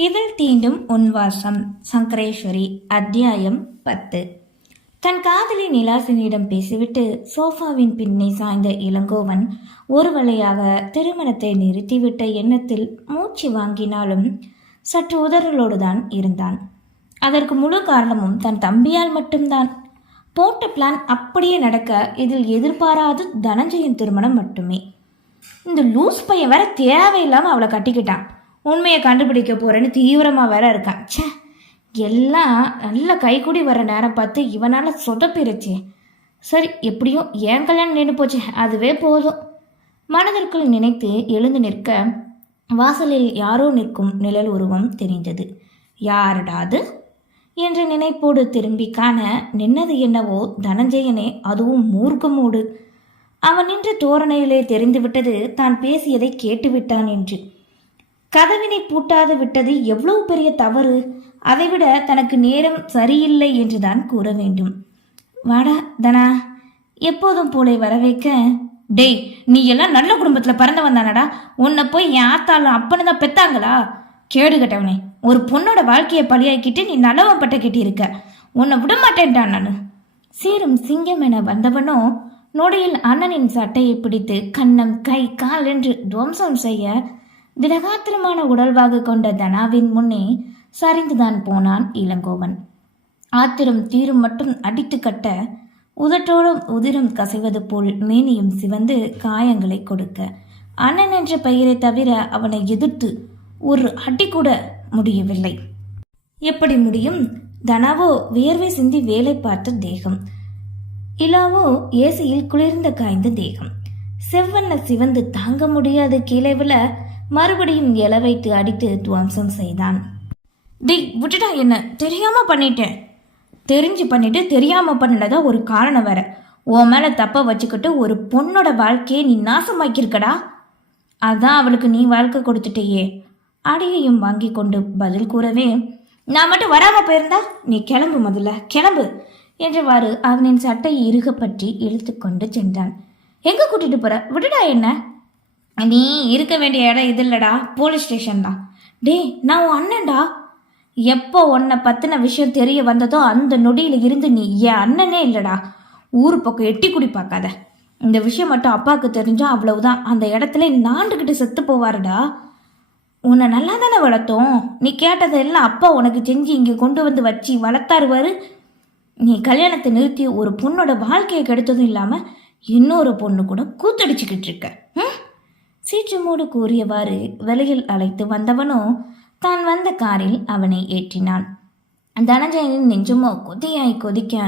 இவள் தீண்டும் உன்வாசம் சங்கரேஸ்வரி அத்தியாயம் பத்து. தன் காதலி நிலாசினியிடம் பேசிவிட்டு சோஃபாவின் பின்னே சாய்ந்த இளங்கோவன் ஒரு வழியாக திருமணத்தை நிறுத்திவிட்ட எண்ணத்தில் மூச்சு வாங்கினாலும் சற்று உதறலோடுதான் இருந்தான். அதற்கு முழு காரணமும் தன் தம்பியால் மட்டும்தான். போட்ட பிளான் அப்படியே நடக்க இதில் எதிர்பாராத தனஞ்சயன் திருமணம் மட்டுமே. இந்த லூஸ் பையன் வேற தேவையில்லாமல் அவளை கட்டிக்கிட்டான். உண்மையை கண்டுபிடிக்க போறேன்னு தீவிரமாக வேற இருக்கான். ச்சே எல்லாம் நல்ல கைக்கூடி வர நேரம் பார்த்து இவனால் சொதப்பிருச்சே. சரி எப்படியும் என் கல்யாணம் நின்று போச்சு. அதுவே போதும். மனதிற்குள் நினைத்து எழுந்து நிற்க வாசலில் யாரோ நிற்கும் நிழல் உருவம் தெரிந்தது. யாரடாது என்ற நினைப்போடு திரும்பி காண நின்னது என்னவோ தனஞ்சயனே அதுவும் மூர்க்கமோடு. அவன் நின்ற தோரணையிலே தெரிந்துவிட்டது தான் பேசியதை கேட்டுவிட்டான் என்று. கதவினை பூட்டாது விட்டது எவ்வளவு பெரிய தவறு? அதைவிட தனக்கு நேரம் சரியில்லை என்றுதான் கூற வேண்டும். வாடா தனா எப்போதும் போலே வர வைக்க டேய் நீ எல்லாம் நல்ல குடும்பத்துல பிறந்தவன் வந்தானடா. உன்னை போய் என் ஆத்தாலும் அப்பனு தான் பெத்தாங்களா? கேடு கட்டவனே ஒரு பொண்ணோட வாழ்க்கையை பழியாக்கிட்டு நீ நல்லவன் பட்ட கட்டியிருக்க. உன்னை விட மாட்டேன்டான் நான். சீரும் சிங்கம் என வந்தவனோ நொடியில் அண்ணனின் சட்டையை பிடித்து கன்னம் கை கால் என்று துவம்சம் செய்ய திடகாத்திரமான உடல்வாக கொண்ட தனாவின் முன்னே சரிந்துதான் போனான் இளங்கோவன். ஆத்திரம் தீரும் மட்டும் அடித்து கட்ட உதட்டோடும் உதிரம் கசைவது போல் மேனியும் சிவந்து காயங்களை கொடுக்க. அண்ணன் என்ற பெயரை தவிர அவனை எதிர்த்து ஒரு அடி கூட முடியவில்லை. எப்படி முடியும்? தனாவோ வியர்வை சிந்தி வேலை பார்த்த தேகம். இலாவோ ஏசியில் குளிர்ந்த காய்ந்த தேகம். செவ்வண்ண சிவந்து தாங்க முடியாத கீழே விழ மறுபடியும் எல வைத்து அடித்து துவம்சம் செய்தான். டேய் விட்டுடா என்ன? தெரியாம பண்ணிட்டேன். தெரிஞ்சு பண்ணிட்டு தெரியாம பண்ணினதா ஒரு காரணம் வேற. உன் மேல தப்ப வச்சுக்கிட்டு ஒரு பொண்ணோட வாழ்க்கையை நீ நாசமாக்கியிருக்கடா. அதான் அவளுக்கு நீ வாழ்க்கை கொடுத்துட்டேயே. அடியையும் வாங்கி கொண்டு பதில் கூறவே நான் மட்டும் வராம போயிருந்தா? நீ கிளம்பு முதல்ல கிளம்பு. என்றவாறு அவனின் சட்டையை இறுக பற்றி இழுத்து கொண்டு சென்றான். எங்க கூட்டிட்டு போற? விட்டுடா என்ன? நீ இருக்க வேண்டிய இடம் இது இல்லடா. போலீஸ் ஸ்டேஷன் தான். டேய் நான் உன் அண்ணன்டா. எப்போ உன்னை பத்தின விஷயம் தெரிய வந்ததோ அந்த நொடியில இருந்து நீ என் அண்ணனே இல்லடா. ஊர் பக்கம் எட்டி குடி பார்க்காத. இந்த விஷயம் மட்டும் அப்பாவுக்கு தெரிஞ்சா அவ்வளவுதான். அந்த இடத்துல நாண்டுகிட்டு செத்து போவாருடா. உன்னை நல்லா தானே வளர்த்தோம். நீ கேட்டதெல்லாம் அப்பா உனக்கு செஞ்சு இங்கே கொண்டு வந்து வச்சு வளர்த்தாருவார். நீ கல்யாணத்தை நிறுத்தி ஒரு பொண்ணோட வாழ்க்கையை கெடுத்ததும் இல்லாமல் இன்னொரு பொண்ணு கூட கூத்தடிச்சுக்கிட்டு இருக்க. ம்? சீற்றமோடு கூறியவாறு வெளியில் அழைத்து வந்தவனோ தான் வந்த காரில் அவனை ஏற்றினான். தனஞ்சயனின் நெஞ்சமோ கொதியாய் கொதிக்க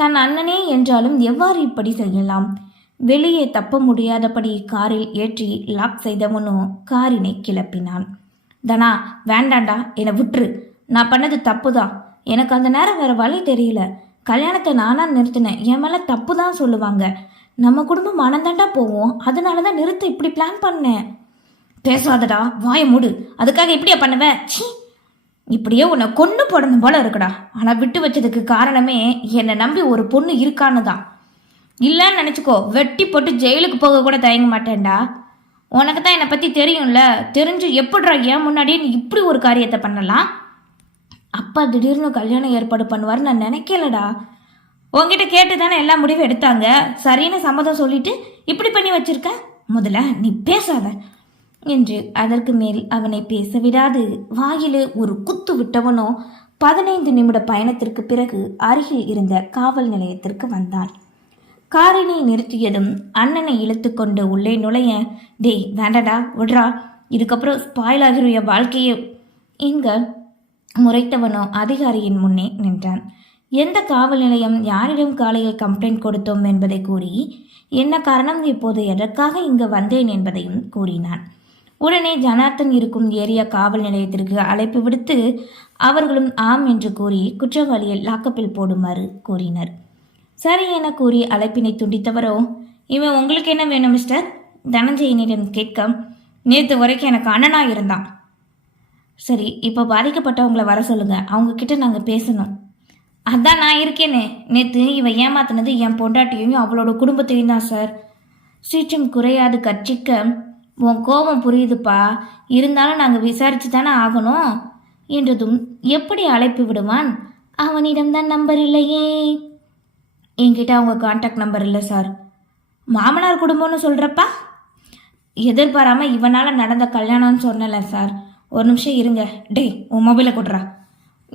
தன் அண்ணனே என்றாலும் எவ்வாறு இப்படி செய்யலாம்? வெளியே தப்ப முடியாதபடி காரில் ஏற்றி லாக் செய்தவனோ காரினை கிளப்பினான். தனா வேண்டாண்டா என்னை விட்டுரு. நான் பண்ணது தப்பு தான் எனக்கு அந்த நேரம் வேற வழி தெரியல. கல்யாணத்தை நானா நிறுத்தினேன். என் மேல தப்பு தான் சொல்லுவாங்க. நம்ம குடும்பம் மனந்தாண்டா போவோம். அதனால தான் நிறுத்த இப்படி பிளான் பண்ணேன் பேசாதடா வாய மூடு. அதுக்காக இப்படியா பண்ணுவ? ச்சீ. இப்படியே உன்னை கொண்டு போடணும் போல இருக்குடா. ஆனால் விட்டு வச்சதுக்கு காரணமே என்னை நம்பி ஒரு பொண்ணு இருக்கான்னு தான். இல்லைன்னு நினச்சிக்கோ வெட்டி போட்டு ஜெயிலுக்கு போக கூட தயங்க மாட்டேன்டா. உனக்கு தான் என்னை பற்றி தெரியும்ல. தெரிஞ்சு எப்படிடா ஏன் முன்னாடியே நீ இப்படி ஒரு காரியத்தை பண்ணலாம்? அப்பா திடீர்னு கல்யாணம் ஏற்பாடு பண்ணுவார் நான் நினைக்கலடா. உங்ககிட்ட கேட்டு தானே எல்லா முடிவும் எடுத்தாங்க? சரின்னு சம்மதம் சொல்லிட்டு இப்படி பண்ணி வச்சிருக்க? முதல்ல நீ பேசாத. என்று அதற்கு மேல் அவனை பேச விடாது. வாயிலே ஒரு குத்து விட்டவனோ பதினைந்து நிமிட பயணத்திற்கு பிறகு அருகில் இருந்த காவல் நிலையத்திற்கு வந்தான். காரினை நிறுத்தியதும் அண்ணனை இழுத்துக்கொண்டு உள்ளே நுழைய டேய் வேண்டடா விடுறா. இதுக்கப்புறம் ஸ்பாயில் ஆகிற என் வாழ்க்கையே. இங்க முறைத்தவனோ அதிகாரியின் முன்னே நின்றான். எந்த காவல் நிலையம் யாரிடம் காலையில் கம்ப்ளைண்ட் கொடுத்தோம் என்பதை கூறி என்ன காரணம் இப்போது எதற்காக இங்கு வந்தேன் என்பதையும் கூறினான். உடனே ஜனார்த்தன் இருக்கும் ஏரியா காவல் நிலையத்திற்கு அழைப்பு விடுத்து அவர்களும் ஆம் என்று கூறி குற்றவாளியை லாக்கப்பில் போடுமாறு கூறினர். சரி என கூறி அழைப்பினை துண்டித்தவரோ இவன் உங்களுக்கு என்ன வேணும் மிஸ்டர் தனஞ்சயனிடம் கேட்க நேற்று வரைக்கும் எனக்கு அண்ணனா இருந்தான். சரி இப்போ பாதிக்கப்பட்டவங்களை வர சொல்லுங்க. அவங்க கிட்ட நாங்கள் பேசணும். அதான் நான் இருக்கேனே. நேற்று இவன் ஏமாத்தினது என் பொண்டாட்டியையும் அவளோட குடும்பத்தையும் தான் சார். சீற்றம் குறையாது கட்சிக்க உன் கோபம் புரியுதுப்பா. இருந்தாலும் நாங்கள் விசாரிச்சு தானே ஆகணும். என்றதும் எப்படி அழைப்பு விடுவான்? அவனிடம்தான் நம்பர் இல்லையே. என்கிட்ட அவங்க காண்டாக்ட் நம்பர் இல்லை சார். மாமனார் குடும்பம்னு சொல்கிறப்பா எதிர்பாராமல் இவனால் நடந்த கல்யாணம்னு சொன்னல சார். ஒரு நிமிஷம் இருங்க. டேய் உன் மொபைலை கொடுறா.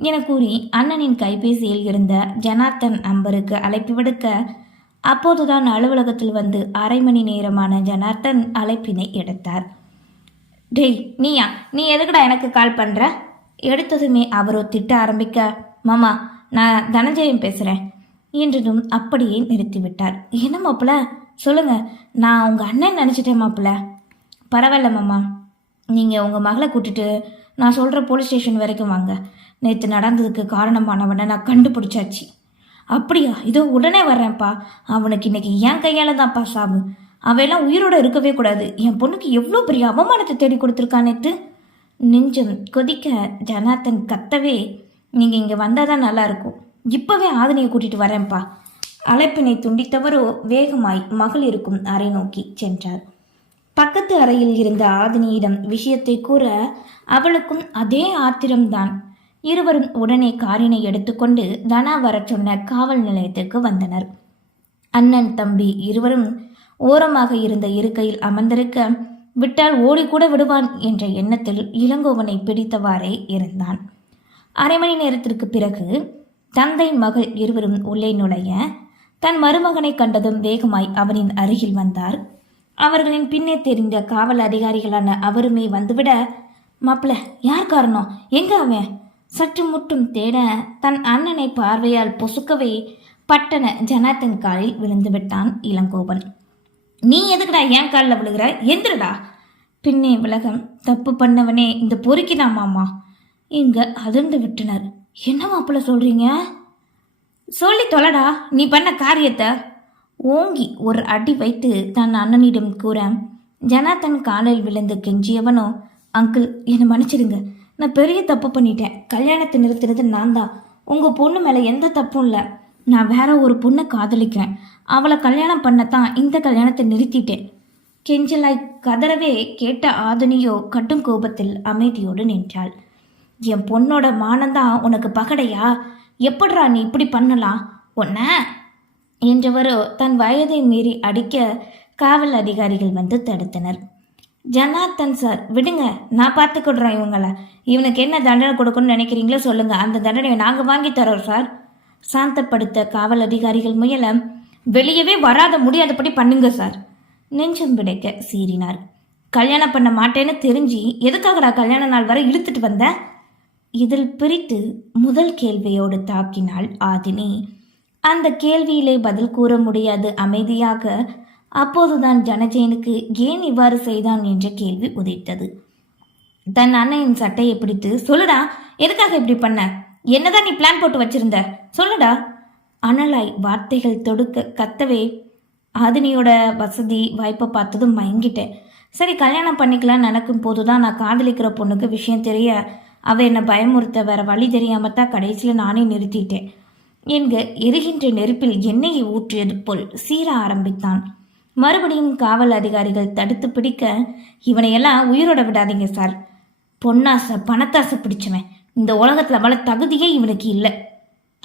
என கூறி அண்ணனின் கைபேசியில் இருந்த ஜனார்த்தன் நம்பருக்கு அழைப்பு விடுக்க அப்போதுதான் அலுவலகத்தில் வந்து அரை மணி நேரமான ஜனார்த்தன் அழைப்பினை எடுத்தார். டேய் நீயா? நீ எதுக்குடா எனக்கு கால் பண்ற? எடுத்ததுமே அவரோ திட்ட ஆரம்பிக்க மாமா நான் தனஞ்சயம் பேசுறேன். என்றதும் அப்படியே நிறுத்திவிட்டார். என்ன மாப்பிள? சொல்லுங்க நான் உங்க அண்ணன் நினச்சிட்டேன் மாப்பிள. பரவாயில்ல மாமா. நீங்கள் உங்கள் மகளை கூட்டிட்டு நான் சொல்கிற போலீஸ் ஸ்டேஷன் வரைக்கும் வாங்க. நேற்று நடந்ததுக்கு காரணமானவனை நான் கண்டுபிடிச்சாச்சு. அப்படியா? இதோ உடனே வர்றேன்ப்பா. அவனுக்கு இன்னைக்கு என் கையால் தான்ப்பா சாவு. அவையெல்லாம் உயிரோட இருக்கவே கூடாது. என் பொண்ணுக்கு எவ்வளோ பெரிய அவமானத்தை தேடி கொடுத்துருக்கான் நேற்று நெஞ்சம் கொதிக்க ஜனாதன் கத்தவே நீங்கள் இங்கே வந்தால் தான் நல்லா இருக்கும் இப்போவே ஆதினியை கூட்டிகிட்டு வரேன்ப்பா. அழைப்பினை துண்டித்தவரோ வேகமாய் மகள் இருக்கும் அறை நோக்கி சென்றார். பக்கத்து அறையில் இருந்த ஆதினியிடம் விஷயத்தை கூற அவளுக்கும் அதே ஆத்திரம்தான். இருவரும் உடனே காரினை எடுத்துக்கொண்டு தனா வரச் சொன்ன காவல் நிலையத்திற்கு வந்தனர். அண்ணன் தம்பி இருவரும் ஓரமாக இருந்த இருக்கையில் அமர்ந்திருக்க விட்டால் ஓடிக்கூட விடுவான் என்ற எண்ணத்தில் இளங்கோவனை பிடித்தவாறே இருந்தான். அரை மணி நேரத்திற்கு பிறகு தந்தை மகள் இருவரும் உள்ளே நுழைய தன் மருமகனை கண்டதும் வேகமாய் அவனின் அருகில் வந்தார். அவர்களின் பின்னே தெரிந்த காவல் அதிகாரிகளான அவருமே வந்துவிட மாப்பிள யார் காரணம்? எங்க அவன்? சற்று முட்டும் தேட தன் அண்ணனை பார்வையால் பொசுக்கவே பட்டன ஜனாத்தன் காலில் விழுந்து விட்டான் இளங்கோவன். நீ எதுக்குடா ஏன் காலில் விழுகிற? எந்திரடா. பின்னே உலகம் தப்பு பண்ணவனே இந்த பொறுக்கிதான் மாமா. இங்க அதிர்ந்து விட்டனர். என்ன மாப்பிள்ள சொல்றீங்க? சொல்லி தொலைடா நீ பண்ண காரியத்தை. ஓங்கி ஒரு அடி வைத்து தன் அண்ணனிடம் கூற ஜனாதன் காலில் விழுந்து கெஞ்சியவனோ? அங்கிள் என்னை மன்னிச்சிடுங்க. நான் பெரிய தப்பு பண்ணிட்டேன். கல்யாணத்தை நிறுத்தினது நான் தான். உங்கள் பொண்ணு மேலே எந்த தப்பும் இல்லை. நான் வேற ஒரு பொண்ணை காதலிக்கிறேன். அவளை கல்யாணம் பண்ணத்தான் இந்த கல்யாணத்தை நிறுத்திட்டேன். கெஞ்சலாய் கதறவே கேட்ட ஆதனியோ கட்டும் கோபத்தில் அமைதியோடு நின்றாள். என் பொண்ணோட மானந்தான் உனக்கு பகடையா? எப்படிடா நீ இப்படி பண்ணலாம்? உன்ன என்றவரோ தன் வயதை மீறி அடிக்க காவல் அதிகாரிகள் வந்து தடுத்தனர். ஜனார்த்தன் சார் விடுங்க நான் பார்த்துக்கிடுறோம் இவங்களை. இவனுக்கு என்ன தண்டனை கொடுக்கணும்னு நினைக்கிறீங்களோ சொல்லுங்க. அந்த தண்டனையை நாங்கள் வாங்கி தரோம் சார். சாந்தப்படுத்த காவல் அதிகாரிகள் முயல வெளியவே வராத முடியாதபடி பண்ணுங்க சார். நெஞ்சம் பிடைக்க சீறினார். கல்யாணம் பண்ண மாட்டேன்னு தெரிஞ்சு எதுக்காகடா கல்யாண நாள் வரை இழுத்துட்டு வந்த? இதில் பிரித்து முதல் கேள்வியோடு தாக்கினாள் ஆதினி. அந்த கேள்வியிலே பதில் கூற முடியாது. அமைதியாக அப்போதுதான் ஜனஜெயனுக்கு ஏன் இவ்வாறு செய்தான் என்ற கேள்வி உதைத்தது. தன் அண்ணனின் சட்டையை பிடித்து சொல்லுடா எதுக்காக இப்படி பண்ண? என்னதான் நீ பிளான் போட்டு வச்சிருந்த? சொல்லுடா. அனலாய் வார்த்தைகள் தொடுக்க கத்தவே ஆதினியோட வசதி வாய்ப்பை பார்த்ததும் மயங்கிட்டேன். சரி கல்யாணம் பண்ணிக்கலாம் நினைக்கும் போதுதான் நான் காதலிக்கிற பொண்ணுக்கு விஷயம் தெரிய அவ என்னை பயமுறுத்த வேற வழி தெரியாம தான் கடைசியில் நானே நிறுத்திட்டேன். என்க எரிகின்ற நெருப்பில் எண்ணெயை ஊற்றியது போல் சீர ஆரம்பித்தான். மறுபடியும் காவல் அதிகாரிகள் தடுத்து பிடிக்க இவனையெல்லாம் உயிரோட விடாதீங்க சார். பொன்னாசை பணத்தாசை பிடிச்சவன். இந்த உலகத்தில் வள தகுதியே இவனுக்கு இல்லை.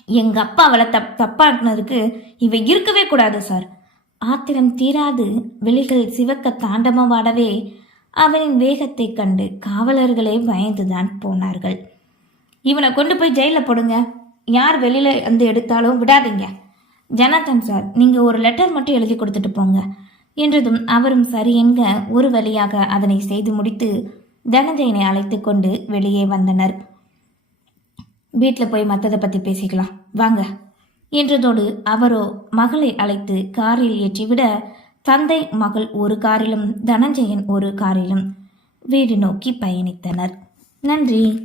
எங்க அப்பா அவளை தப் தப்பாக்குனதுக்கு இவன் இருக்கவே கூடாது சார். ஆத்திரம் தீராது விழிகள் சிவக்க தாண்டமவாடவே அவனின் வேகத்தைக் கண்டு காவலர்களே பயந்துதான் போனார்கள். இவனை கொண்டு போய் ஜெயிலில் போடுங்க. யார் வெளியில் வந்து எடுத்தாலும் விடாதீங்க. ஜனாதன் சார் நீங்கள் ஒரு லெட்டர் மட்டும் எழுதி கொடுத்துட்டு போங்க. என்றதும் அவரும் சரி என்க ஒரு வழியாக அதனை செய்து முடித்து தனஞ்சயனை அழைத்து கொண்டு வெளியே வந்தனர். வீட்டில் போய் மற்றதை பற்றி பேசிக்கலாம். வாங்க. என்றதோடு அவரோ மகளை அழைத்து காரில் ஏற்றிவிட தந்தை மகள் ஒரு காரிலும் தனஞ்சயன் ஒரு காரிலும் வீடு நோக்கி பயணித்தனர். நன்றி.